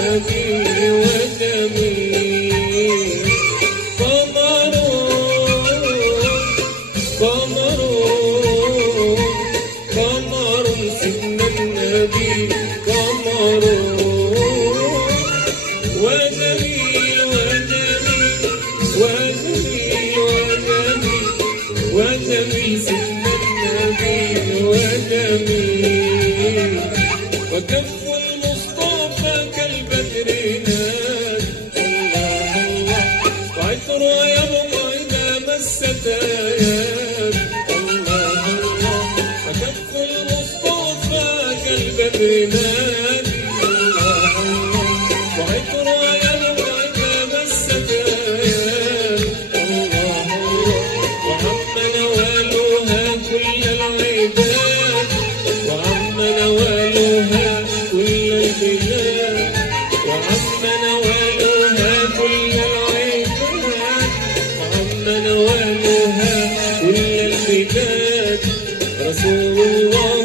النبي وجميل. قمر قمر قمر سيدنا النبي قمر وجميل وجميل وجميل وجميل وجميل سيدنا النبي وجميل. وكف المصطفى كالبدر ناد الله الله وعطر يبقى إذا مست ياد الله الله. وكف المصطفى كالبدر ناد الله الله وعطر يبقى إذا مست ياد الله الله. وعم نوالها كل العباد وعم نوالها كل البلاد وعم نوالها كل العباد وعم نوالها كل البلاد. رسول الله